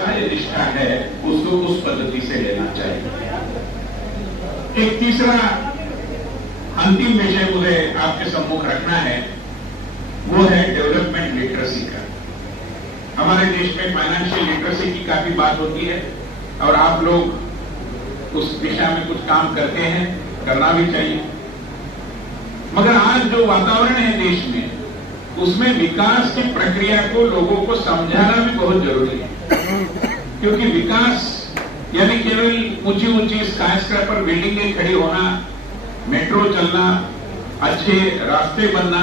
सहज निष्ठा है उसको उस पद्धति से लेना चाहिए। एक तीसरा अंतिम विषय मुझे आपके सम्मुख रखना है, वो है डेवलपमेंट लिटरेसी का। हमारे देश में फाइनेंशियल लिटरेसी की काफी बात होती है और आप लोग उस दिशा में कुछ काम करते हैं, करना भी चाहिए। मगर आज जो वातावरण है देश में, उसमें विकास की प्रक्रिया को लोगों को समझाना भी बहुत जरूरी है। क्योंकि विकास यानी केवल ऊंची ऊंची स्काईस्क्रैपर बिल्डिंगें खड़ी होना, मेट्रो चलना, अच्छे रास्ते बनना,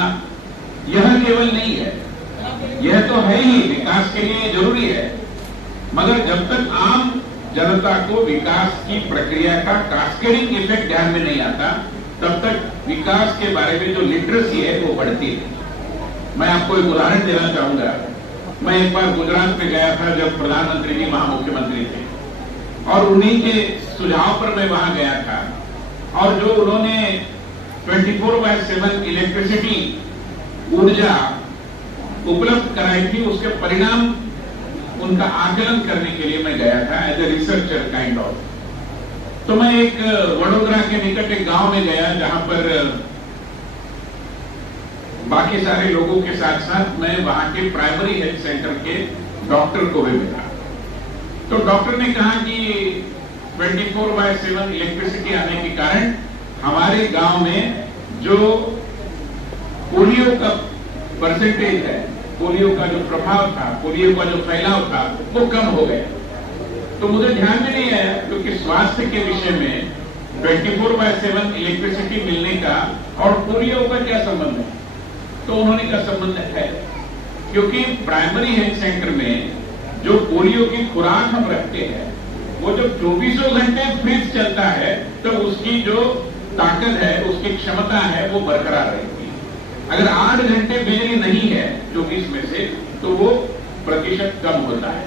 यह केवल नहीं है। यह तो है ही, विकास के लिए जरूरी है। मगर जब तक आम जनता को विकास की प्रक्रिया का कास्केडिंग इफेक्ट ध्यान में नहीं आता, तब तक विकास के बारे में जो लिटरेसी है वो बढ़ती है। मैं आपको एक उदाहरण देना चाहूंगा। मैं एक बार गुजरात में गया था जब प्रधानमंत्री जी वहां मुख्यमंत्री थे, और उन्हीं के सुझाव पर मैं वहां गया था। और जो उन्होंने 24/7 इलेक्ट्रिसिटी ऊर्जा उपलब्ध कराई थी, उसके परिणाम उनका आकलन करने के लिए मैं गया था as a researcher kind of. तो मैं एक वडोदरा के निकट एक गांव में गया जहां पर बाकी सारे लोगों के साथ साथ मैं वहां के प्राइमरी हेल्थ सेंटर के डॉक्टर को भी मिला। तो डॉक्टर ने कहा कि 24/7 इलेक्ट्रिसिटी आने के कारण हमारे गांव में जो पोलियो का परसेंटेज है, पोलियो का जो प्रभाव था, पोलियो का जो फैलाव था, वो कम हो गया। तो मुझे ध्यान में नहीं आया, क्योंकि स्वास्थ्य के विषय में 24/7 इलेक्ट्रिसिटी मिलने का और पोलियो का क्या संबंध है। तो उन्होंने कहा संबंध है, क्योंकि प्राइमरी हेल्थ सेंटर में जो पोलियो की खुराक हम रखते हैं, वो जब 24 घंटे फ्रिज चलता है तो उसकी जो ताकत है, उसकी क्षमता है, वो बरकरार रहती है। अगर 8 घंटे बिजली नहीं है 24 में से, तो वो प्रतिशत कम होता है,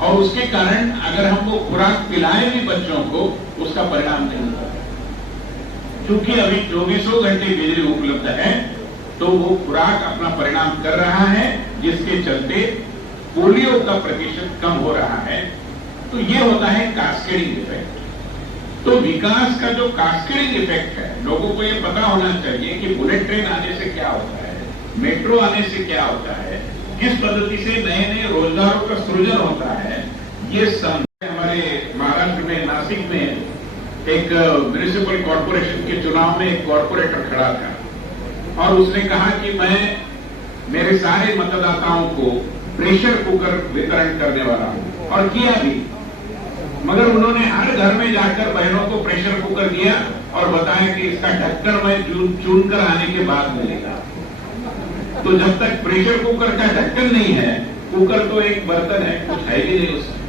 और उसके कारण अगर हम वो खुराक पिलाएं भी बच्चों को, उसका परिणाम नहीं होता। क्योंकि अभी 24 घंटे बिजली उपलब्ध है, तो वो खुराक अपना परिणाम कर रहा है, जिसके चलते पोलियो का प्रतिशत कम हो रहा है। तो ये होता है कास्केडिंग इफेक्ट। तो विकास का जो कास्केडिंग इफेक्ट है, लोगों को ये पता होना चाहिए कि बुलेट ट्रेन आने से क्या होता है, मेट्रो आने से क्या होता है, किस पद्धति से नए नए रोजगारों का सृजन होता है। ये सब हमारे महाराष्ट्र में नासिक में एक म्युनिसिपल कॉर्पोरेशन के चुनाव में एक कॉर्पोरेटर खड़ा था, और उसने कहा कि मैं मेरे सारे मतदाताओं को प्रेशर कुकर वितरण करने वाला हूं, और किया भी। मगर उन्होंने हर घर में जाकर बहनों को प्रेशर कुकर दिया और बताया कि इसका ढक्कन मैं चुन कर आने के बाद मिलेगा। तो जब तक प्रेशर कुकर का ढक्कन नहीं है, कुकर तो एक बर्तन है, कुछ है भी नहीं उसमें।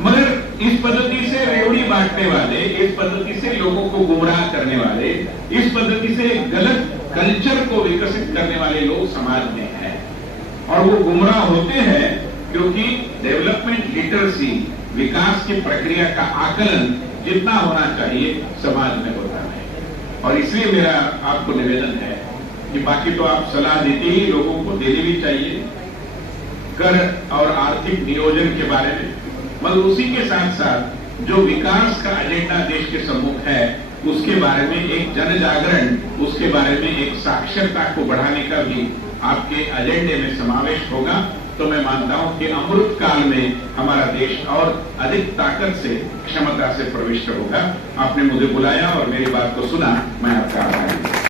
मगर इस पद्धति से रेवड़ी बांटने वाले, इस पद्धति से लोगों को गुमराह करने वाले, इस पद्धति से गलत कल्चर को विकसित करने वाले लोग समाज में हैं, और वो गुमराह होते हैं क्योंकि डेवलपमेंट लिटरेसी, विकास की प्रक्रिया का आकलन जितना होना चाहिए समाज में होता है। और इसलिए मेरा आपको निवेदन है कि बाकी तो आप सलाह देते ही, लोगों को देनी भी चाहिए कर और आर्थिक नियोजन के बारे में, मगर उसी के साथ साथ जो विकास का एजेंडा देश के सम्मुख है, उसके बारे में एक जन जागरण, उसके बारे में एक साक्षरता को बढ़ाने का भी आपके एजेंडे में समावेश होगा। तो मैं मानता हूं कि अमृत काल में हमारा देश और अधिक ताकत से, क्षमता से प्रविष्ट होगा। आपने मुझे बुलाया और मेरी बात को सुना, मैं आपका आभारी हूं।